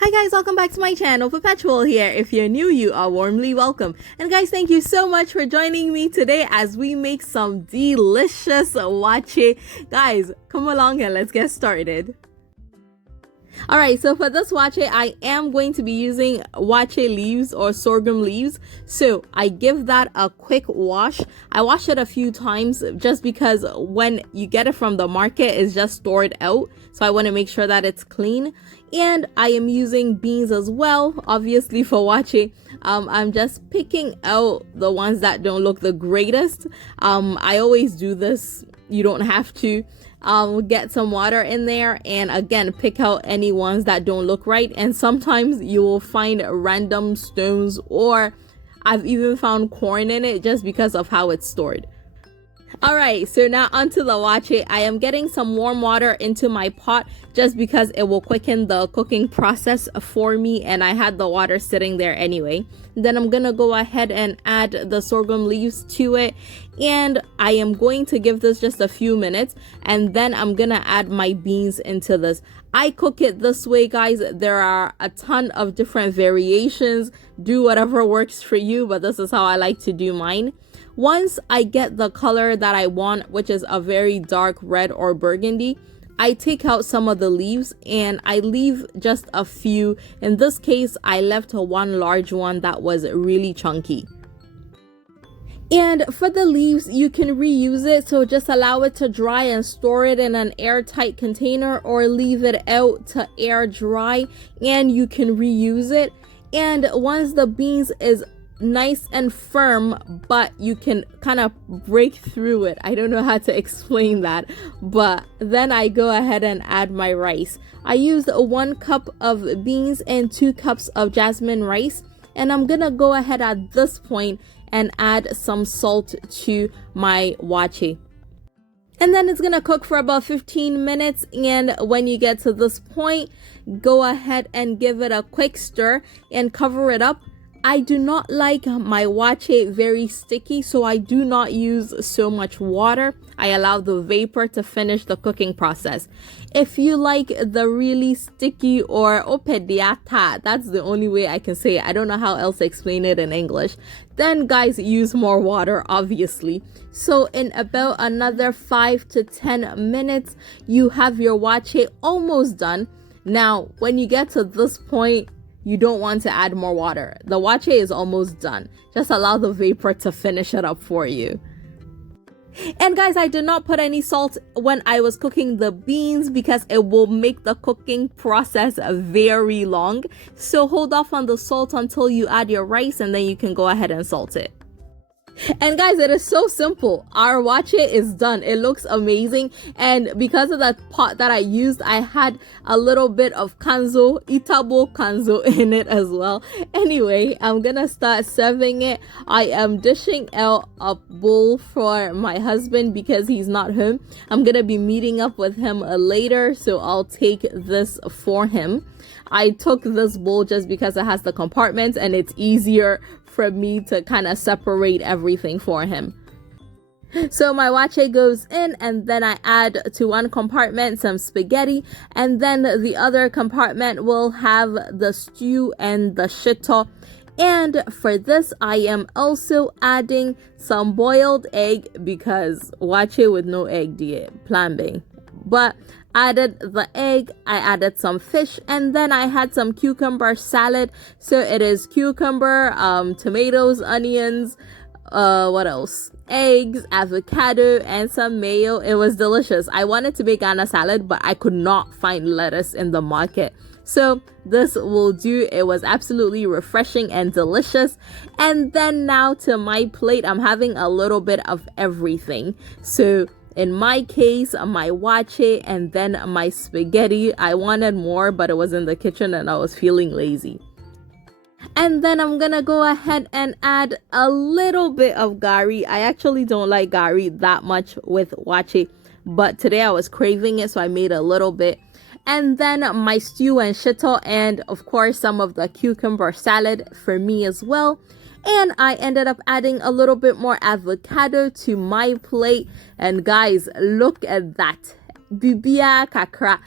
Hi guys, welcome back to my channel. Perpetual here. If you're new, you are warmly welcome. And guys, thank you so much for joining me today as we make some delicious waakye. Guys, come along and let's get started. Alright, so for this waakye, I am going to be using waakye leaves or sorghum leaves. So I give that a quick wash. I wash it a few times just because when you get it from the market, it's just stored out. So I want to make sure that it's clean. And I am using beans as well, obviously for waakye. I'm just picking out the ones that don't look the greatest. I always do this. You don't have to. Get some water in there and again pick out any ones that don't look right, and sometimes you will find random stones, or I've even found corn in it just because of how it's stored. Alright, so now onto the waakye. I am getting some warm water into my pot just because it will quicken the cooking process for me, and I had the water sitting there anyway. Then I'm gonna go ahead and add the sorghum leaves to it, and I am going to give this just a few minutes, and then I'm gonna add my beans into this. I cook it this way, guys. There are a ton of different variations. Do whatever works for you, but this is how I like to do mine. Once I get the color that I want, which is a very dark red or burgundy, I take out some of the leaves and I leave just a few. In this case, I left one large one that was really chunky. And for the leaves, you can reuse it, so just allow it to dry and store it in an airtight container, or leave it out to air dry and you can reuse it. And once the beans is nice and firm, but you can kind of break through it, I don't know how to explain that, but then I go ahead and add my rice. I used 1 cup of beans and 2 cups of jasmine rice, and I'm gonna go ahead at this point and add some salt to my waakye. And then it's gonna cook for about 15 minutes, and when you get to this point, go ahead and give it a quick stir and cover it up. I do not like my waakye very sticky, so I do not use so much water. I allow the vapor to finish the cooking process. If you like the really sticky or opediata, that's the only way I can say it. I don't know how else to explain it in English. Then guys, use more water, obviously. So in about another 5 to 10 minutes, you have your waakye almost done. Now, when you get to this point, you don't want to add more water. The waakye is almost done. Just allow the vapor to finish it up for you. And guys, I did not put any salt when I was cooking the beans because it will make the cooking process very long. So hold off on the salt until you add your rice, and then you can go ahead and salt it. And guys, it is so simple. Our waakye is done. It looks amazing, and because of that pot that I used, I had a little bit of kanzo, itabo kanzo in it as well. Anyway, I'm gonna start serving it. I am dishing out a bowl for my husband because he's not home. I'm gonna be meeting up with him later, so I'll take this for him. I took this bowl just because it has the compartments and it's easier for me to kind of separate everything for him. So my waakye goes in, and then I add to one compartment some spaghetti, and then the other compartment will have the stew and the shito. And for this, I am also adding some boiled egg because waakye with no egg, dear, plan B. But added the egg, I added some fish, and then I had some cucumber salad. So it is cucumber, tomatoes, onions, what else? Eggs, avocado, and some mayo. It was delicious. I wanted to make Ghana salad, but I could not find lettuce in the market. So this will do. It was absolutely refreshing and delicious. And then now to my plate, I'm having a little bit of everything. So in my case, my waakye and then my spaghetti. I wanted more, but it was in the kitchen and I was feeling lazy. And then I'm gonna go ahead and add a little bit of gari. I actually don't like gari that much with waakye, but today I was craving it, so I made a little bit. And then my stew and shito, and of course some of the cucumber salad for me as well. And I ended up adding a little bit more avocado to my plate. And guys, look at that. Bibia kakra.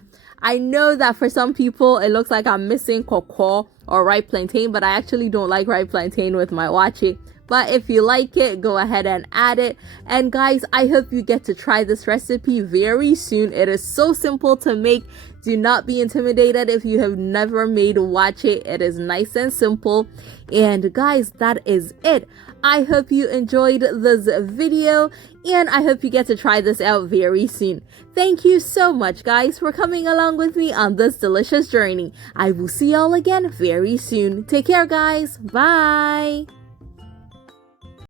I know that for some people it looks like I'm missing cocoa or ripe plantain, but I actually don't like ripe plantain with my waakye. But if you like it, go ahead and add it. And guys, I hope you get to try this recipe very soon. It is so simple to make. Do not be intimidated if you have never made waakye. It is nice and simple. And guys, that is it. I hope you enjoyed this video, and I hope you get to try this out very soon. Thank you so much, guys, for coming along with me on this delicious journey. I will see y'all again very soon. Take care, guys. Bye.